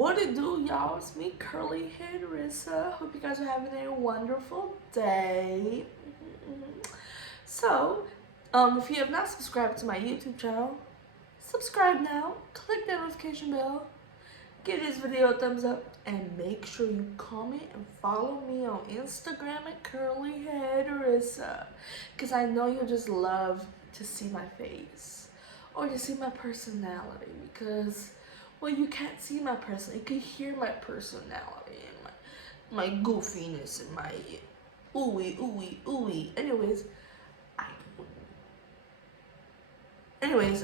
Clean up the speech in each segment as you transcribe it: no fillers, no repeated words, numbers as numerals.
What it do, y'all? It's me, Curly Head Rissa. Hope you guys are having a wonderful day. So, if you have not subscribed to my YouTube channel, subscribe now. Click that notification bell. Give this video a thumbs up, and make sure you comment and follow me on Instagram at Curly Head Rissa, because I know you'll just love to see my face or to see my personality. Because, well, you can't see my personality, you can hear my personality and my goofiness and my ooey. Anyways,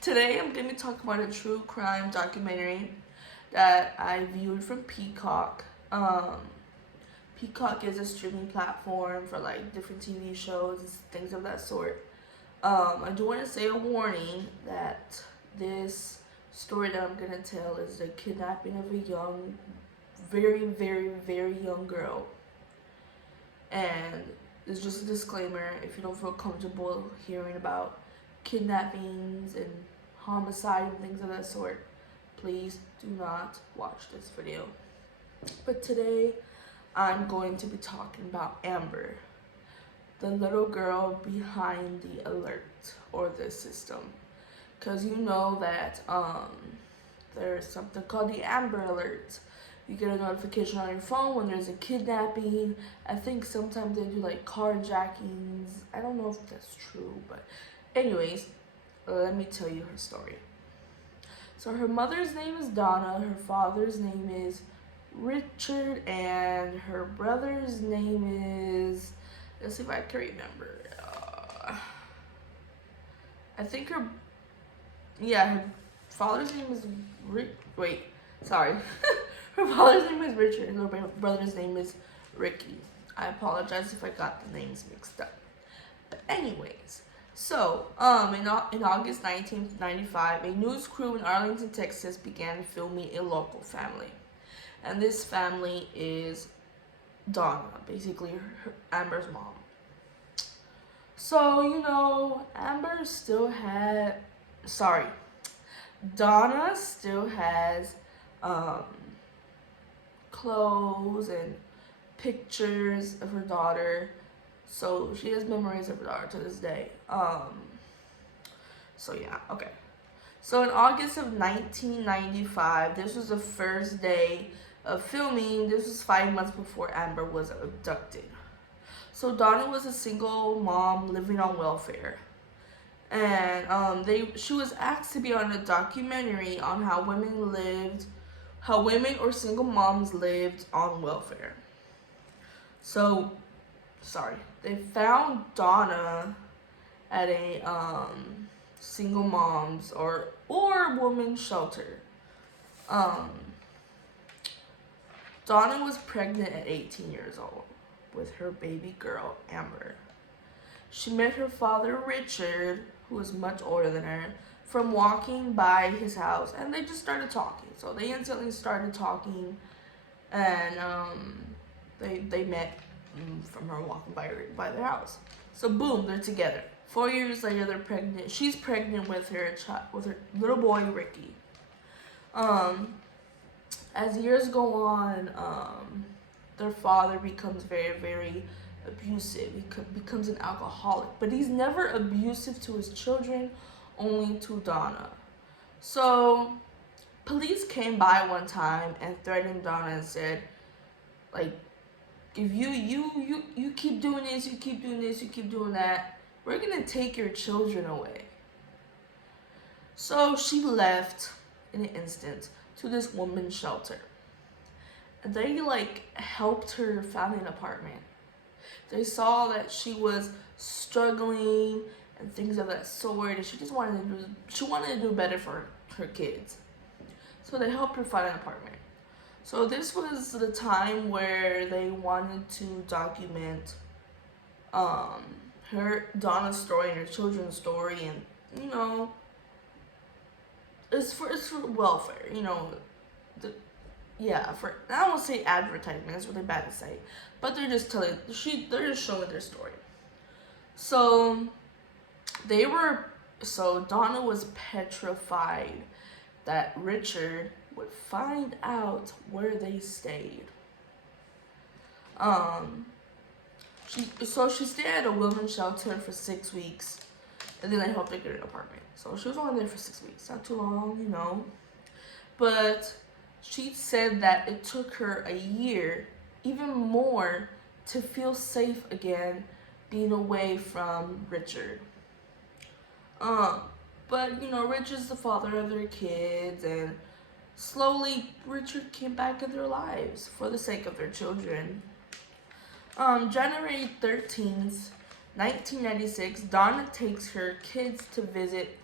today I'm going to talk about a true crime documentary that I viewed from Peacock. Peacock is a streaming platform for like different TV shows and things of that sort. I do want to say a warning that this story that I'm going to tell is the kidnapping of a young, very young girl. And it's just a disclaimer: if you don't feel comfortable hearing about kidnappings and homicide and things of that sort, please do not watch this video. But today I'm going to be talking about Amber, the little girl behind the alert or the system. Because you know that there's something called the Amber Alert. You get a notification on your phone when there's a kidnapping. I think sometimes they do like carjackings. I don't know if that's true, but anyways, let me tell you her story. So her mother's name is Donna, her father's name is Richard, and her brother's name is, let's see if I can remember. I think her father's name is her father's name is Richard and her brother's name is Ricky. I apologize if I got the names mixed up. But anyways, so in August 1995, a news crew in Arlington, Texas began filming a local family. And this family is Donna, basically Amber's mom. So, Donna still has clothes and pictures of her daughter. So she has memories of her daughter to this day. So in August of 1995, this was the first day of filming. This was 5 months before Amber was abducted. So Donna was a single mom living on welfare. And she was asked to be on a documentary on how women or single moms lived on welfare. So, they found Donna at a single moms or women's shelter. Donna was pregnant at 18 years old with her baby girl, Amber. She met her father, Richard, who was much older than her, from walking by his house, and they just started talking. So they instantly started talking, and they met from her walking by their house. So boom, they're together. 4 years later, they're pregnant. She's pregnant with her little boy, Ricky. As years go on, their father becomes very abusive. He becomes an alcoholic, but he's never abusive to his children, only to Donna. So police came by one time and threatened Donna and said, like, if you keep doing this, you keep doing that, we're gonna take your children away. So she left in an instant to this woman's shelter. And they helped her find an apartment. They saw that she was struggling and things of that sort, and she just wanted to do better for her kids. So they helped her find an apartment. So this was the time where they wanted to document Donna's story and her children's story, and it's for welfare, I don't want to say advertisement, that's really bad to say, but they're just showing their story. So Donna was petrified that Richard would find out where they stayed. She stayed at a women's shelter for 6 weeks, and then they helped her get an apartment. So she was only there for 6 weeks, not too long, you know. But she said that it took her a year, even more, to feel safe again being away from Richard. But you know, Richard's the father of their kids, and slowly Richard came back in their lives for the sake of their children. January 13th, 1996, Donna takes her kids to visit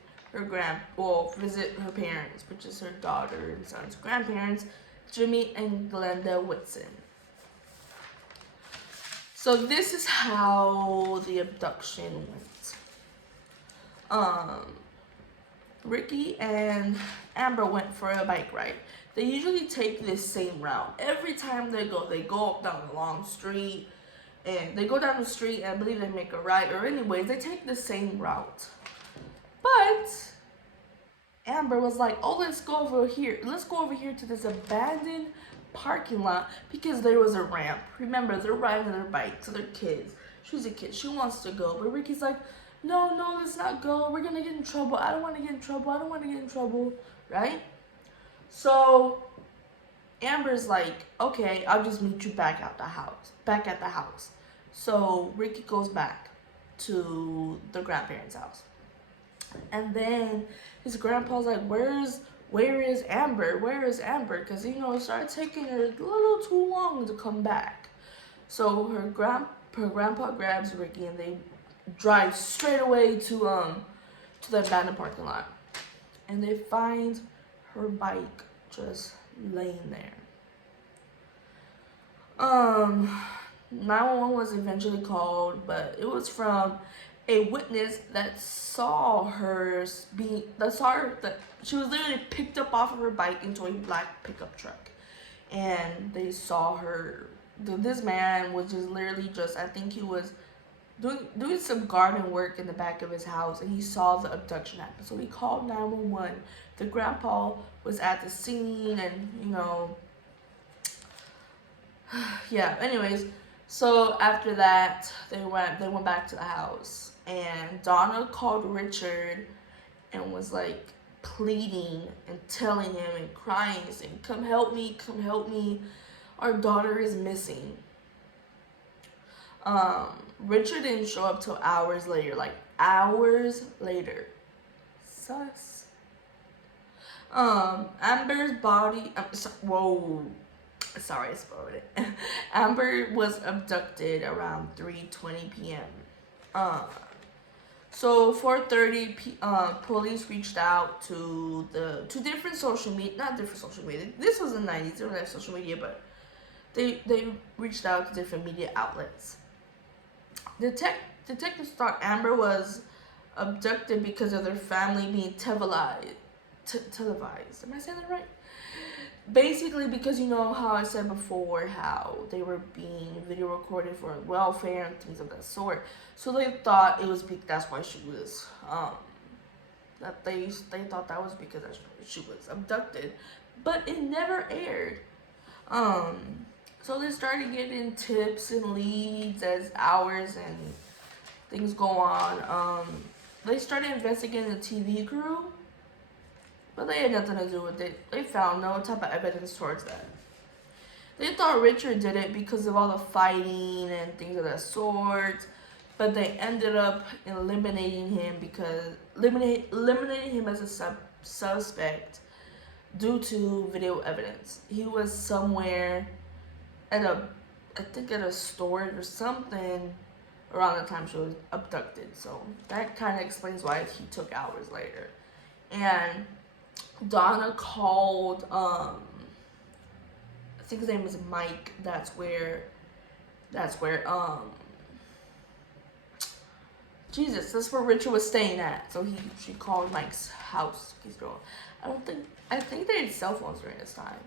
visit her parents, which is her daughter and son's grandparents, Jimmy and Glenda Whitson. So this is how the abduction went. Ricky and Amber went for a bike ride. They usually take this same route. Every time they go up down the long street, and they go down the street and I believe they make a right, or anyways, they take the same route. But Amber was like, oh, let's go over here to this abandoned parking lot because there was a ramp. Remember, they're riding their bikes, so they're kids. She's a kid, she wants to go, but Ricky's like, no, let's not go, we're gonna get in trouble, I don't want to get in trouble, right? So Amber's like, okay, I'll just meet you back at the house. So Ricky goes back to the grandparents' house. And then his grandpa's like, where is Amber? Because, you know, it started taking her a little too long to come back. So her grandpa grabs Ricky and they drive straight away to the abandoned parking lot. And they find her bike just laying there. 911 was eventually called, but it was from a witness that saw that she was literally picked up off of her bike into a black pickup truck, and they saw her. This man was just literally I think he was doing some garden work in the back of his house, and he saw the abduction happen. So he called 911. The grandpa was at the scene, and you know, yeah. Anyways, so after that, they went back to the house, and Donna called Richard and was like pleading and telling him and crying, saying, come help me, our daughter is missing. Richard didn't show up till hours later, Sus. Amber's body, sorry, I spoiled it. Amber was abducted around 3:20 p.m. So 4:30, police reached out to different social media, not different social media. This was the 90s, they didn't have social media, but they reached out to different media outlets. Detectives thought Amber was abducted because of their family being televised. Am I saying that right? Basically, because you know how I said before how they were being video recorded for welfare and things of that sort. So they thought it was that's why she was that they thought that was because she was abducted, but it never aired. So they started getting tips and leads as hours and things go on. They started investigating the TV crew, but they had nothing to do with it. They found no type of evidence towards that. They thought Richard did it because of all the fighting and things of that sort, but they ended up eliminating him as a suspect due to video evidence. He was somewhere at a store or something around the time she was abducted. So that kind of explains why he took hours later. And Donna called, I think his name is Mike. That's where Richard was staying at. So she called Mike's house. I think they had cell phones during this time.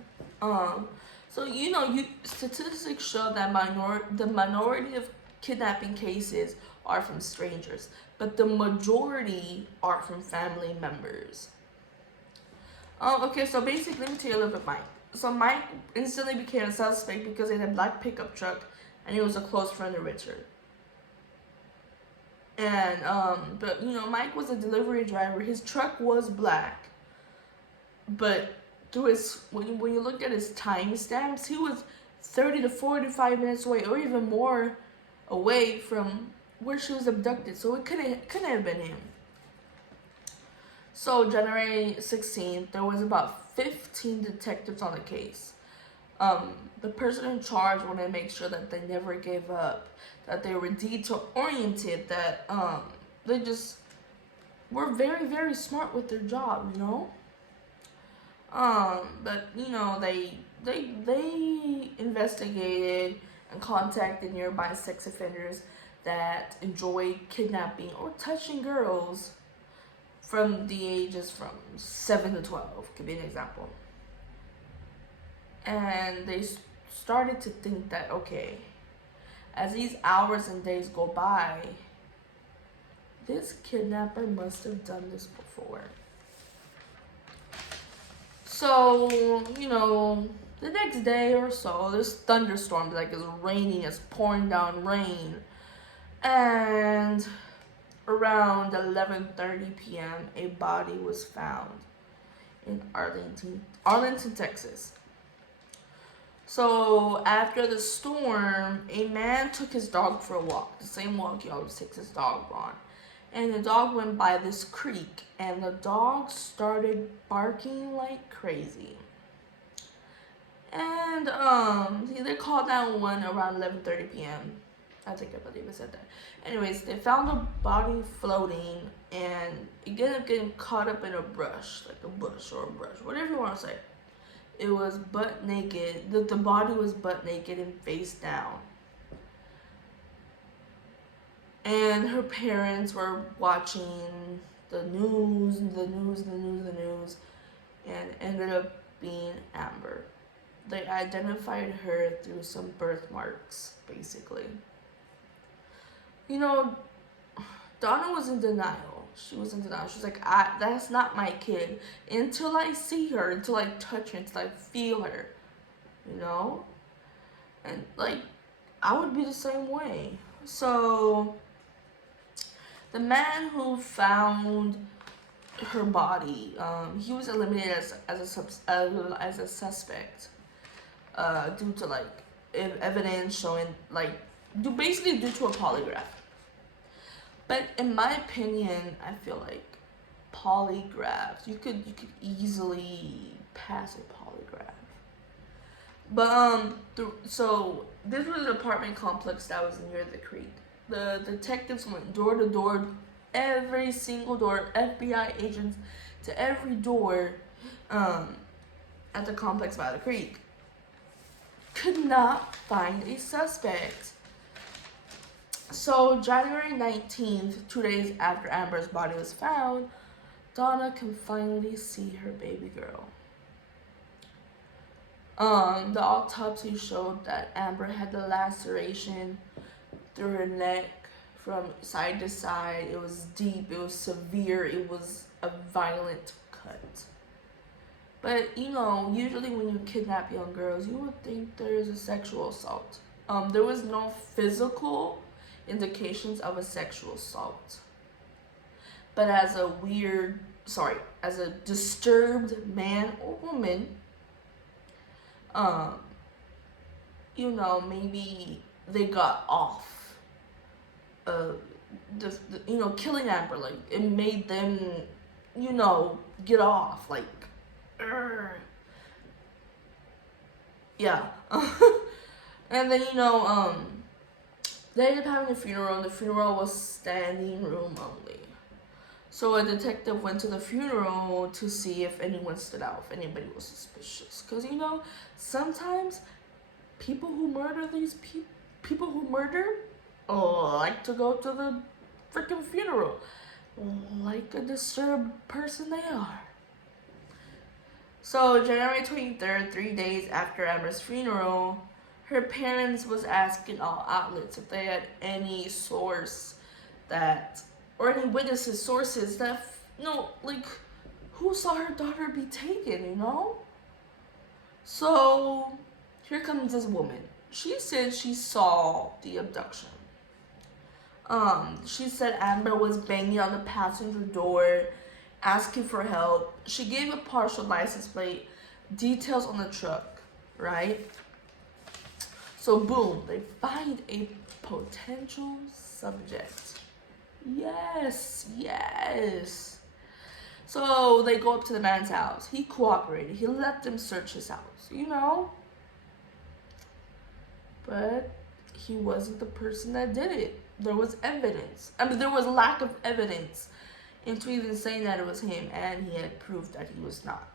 So you know, statistics show that the minority of kidnapping cases are from strangers, but the majority are from family members. Okay, so basically, let me tell you a little bit, Mike. So Mike instantly became a suspect because he had a black pickup truck, and he was a close friend of Richard. And but Mike was a delivery driver. His truck was black, but through his when you look at his timestamps, he was 30 to 45 minutes away, or even more away from where she was abducted. So it couldn't have been him. So January 16th, there was about 15 detectives on the case. The person in charge wanted to make sure that they never gave up, that they were detail oriented, that they just were very, very smart with their job, But they investigated and contacted nearby sex offenders that enjoyed kidnapping or touching girls from the ages from 7 to 12, could be an example. And they started to think that, okay, as these hours and days go by, this kidnapper must have done this before. So, the next day or so, this thunderstorm, like it's raining, it's pouring down rain. And around 11:30 p.m., a body was found in Arlington, Texas. So after the storm, a man took his dog for a walk, the same walk he always takes his dog on. And the dog went by this creek, and the dog started barking like crazy. And they called 911 around 11:30 p.m. I believe it said that. Anyways, they found the body floating, and it ended up getting caught up in a brush, like a bush or a brush, whatever you want to say. It was butt naked. The body was butt naked and face down. And her parents were watching the news, and ended up being Amber. They identified her through some birthmarks, basically. Donna was in denial. She was in denial. She was like, that's not my kid. Until I see her, until I touch her, until I feel her. And, I would be the same way. So, the man who found her body, he was eliminated as a suspect due to, evidence showing, basically due to a polygraph. But in my opinion, I feel like polygraphs, you could easily pass a polygraph. But so this was an apartment complex that was near the creek. The detectives went door to door, every single door, FBI agents to every door at the complex by the creek. Could not find a suspect. So January 19th, 2 days after Amber's body was found, Donna can finally see her baby girl. The autopsy showed that Amber had the laceration through her neck from side to side. It was deep, it was severe, it was a violent cut. But, usually when you kidnap young girls, you would think there's a sexual assault. There was no physical indications of a sexual assault. But as a disturbed man or woman, maybe they got off killing Amber. It made them, get off. Yeah. And then, they ended up having a funeral, and the funeral was standing room only. So a detective went to the funeral to see if anyone stood out, if anybody was suspicious. Because, sometimes people who murder like to go to the freaking funeral. Like a disturbed person they are. So January 23rd, 3 days after Amber's funeral, her parents was asking all outlets if they had any source or any sources that, who saw her daughter be taken, you know? So here comes this woman. She said she saw the abduction. She said Amber was banging on the passenger door, asking for help. She gave a partial license plate, details on the truck, right? So boom, they find a potential subject. Yes, yes. So they go up to the man's house. He cooperated. He let them search his house, you know? But he wasn't the person that did it. There was evidence. I mean, there was lack of evidence into even saying that it was him, and he had proof that he was not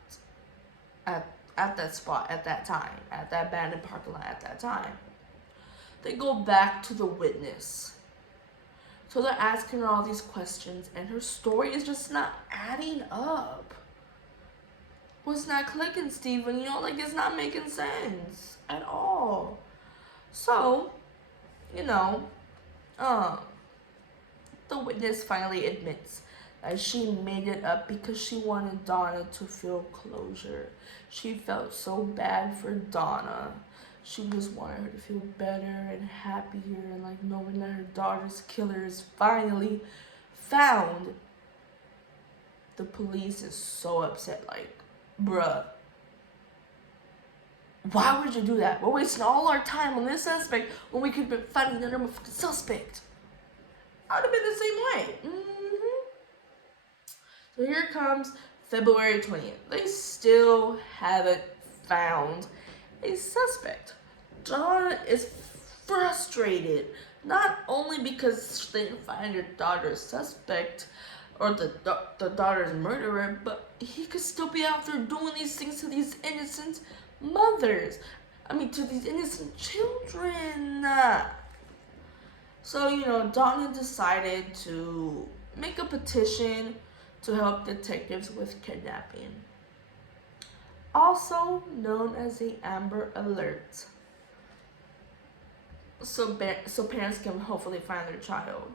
at that spot at that time, at that abandoned parking lot at that time. They go back to the witness. So they're asking her all these questions, and her story is just not adding up. What's not clicking, Steven? You know, like, it's not making sense at all. So, you know, the witness finally admits that she made it up because she wanted Donna to feel closure. She felt so bad for Donna. She just wanted her to feel better and happier, and like knowing that her daughter's killer is finally found. The police is so upset, like, bruh, why would you do that? We're wasting all our time on this suspect when we could be finding another motherfucking suspect. I would have been the same way. So here comes February 20th. They still haven't found a suspect. Donna is frustrated, not only because they didn't find her daughter's suspect or the daughter's murderer, but he could still be out there doing these things to these innocent mothers. I mean, to these innocent children. So, you know, Donna decided to make a petition to help detectives with kidnapping, also known as the Amber Alert. So parents can hopefully find their child.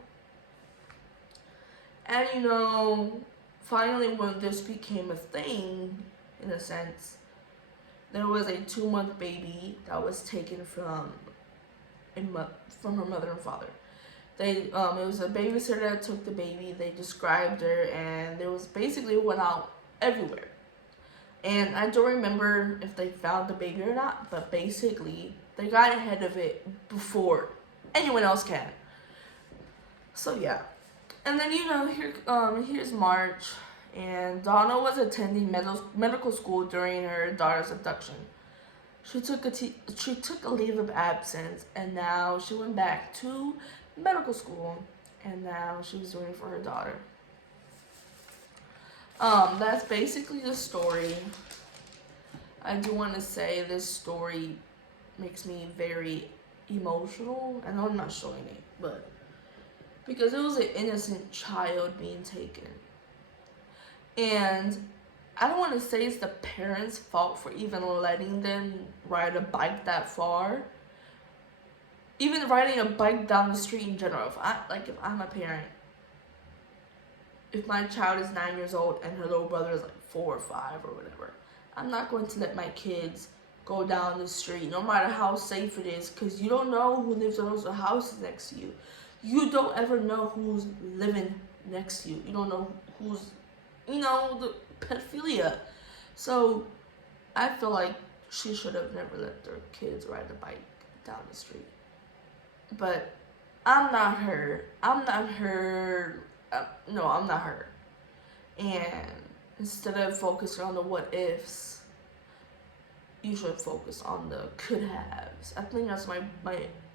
And, you know, finally when this became a thing, in a sense, there was a 2-month baby that was taken from her mother and father. It was a babysitter that took the baby. They described her, and there was basically went out everywhere. And I don't remember if they found the baby or not, but basically they got ahead of it before anyone else can. So yeah, and then, you know, here's March, and Donna was attending medical school during her daughter's abduction. She took a leave of absence, and now she went back to medical school, and now she was doing it for her daughter. That's basically the story. I do want to say this story makes me very emotional. I know I'm not showing it, but because it was an innocent child being taken. And I don't want to say it's the parents' fault for even letting them ride a bike that far. Even riding a bike down the street in general. If I'm a parent, if my child is 9 years old and her little brother is like 4 or 5 or whatever, I'm not going to let my kids go down the street, no matter how safe it is, because you don't know who lives in those houses next to you. You don't ever know who's living next to you. You don't know who's, you know, the pedophilia. So I feel like she should have never let their kids ride a bike down the street. But I'm not her. I'm not her. No, I'm not her. And instead of focusing on the what ifs, you should focus on the could haves. I think that's my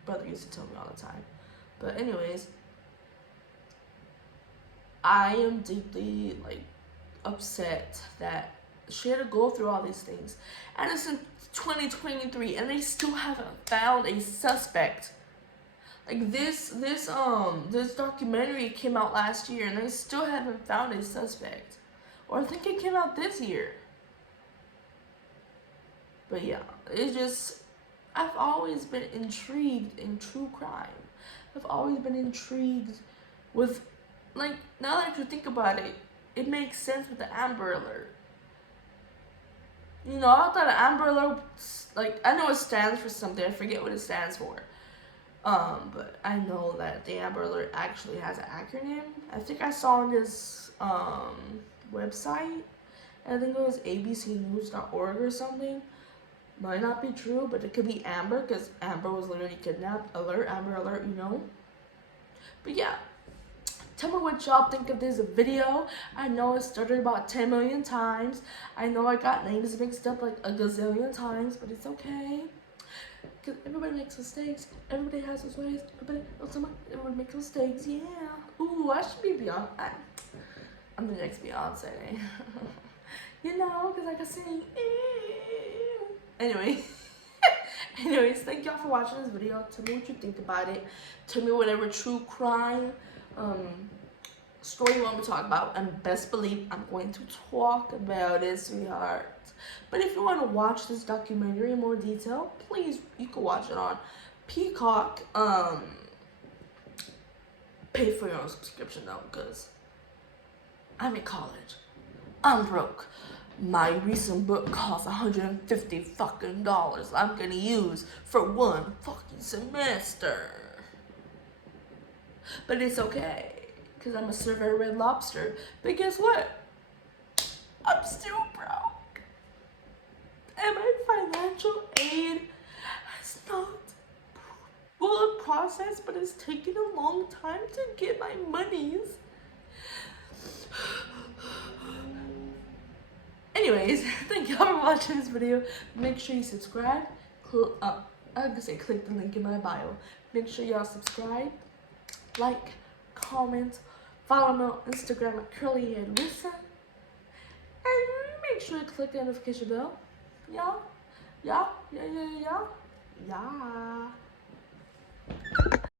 brother used to tell me all the time. But anyways, I am deeply upset that she had to go through all these things. And it's in 2023 and they still haven't found a suspect. Like this documentary came out last year and they still haven't found a suspect. Or I think it came out this year. But yeah, I've always been intrigued in true crime. I've always been intrigued with, now that you think about it, it makes sense with the Amber Alert. You know, I thought Amber Alert, like, I know it stands for something. I forget what it stands for. But I know that the Amber Alert actually has an acronym. I think I saw on this website. I think it was abcnews.org or something. Might not be true, but it could be Amber, because Amber was literally kidnapped. Alert, Amber Alert, you know. But yeah, tell me what y'all think of this video. I know it started about 10 million times. I know I got names mixed up like a gazillion times, but it's okay. Because everybody makes mistakes. Everybody has his ways. Everybody makes mistakes, yeah. Ooh, I should be Beyonce. I'm the next Beyonce. You know, because I can sing. Anyway. Anyways, thank y'all for watching this video. Tell me what you think about it. Tell me whatever true crime story you want me to talk about. And best believe I'm going to talk about it, sweetheart. But if you want to watch this documentary in more detail, please, you can watch it on Peacock. Pay for your own subscription though, because I'm in college. I'm broke. My recent book cost $150 fucking dollars. I'm gonna use for one fucking semester. But it's okay, because I'm a server at Red Lobster. But guess what? I'm still broke. And my financial aid has not fully processed, but it's taken a long time to get my monies. Anyways, thank y'all for watching this video. Make sure you subscribe. I was gonna say click the link in my bio. Make sure y'all subscribe, like, comment, follow me on Instagram at curlyheadlisten, and make sure you click the notification bell. Yeah.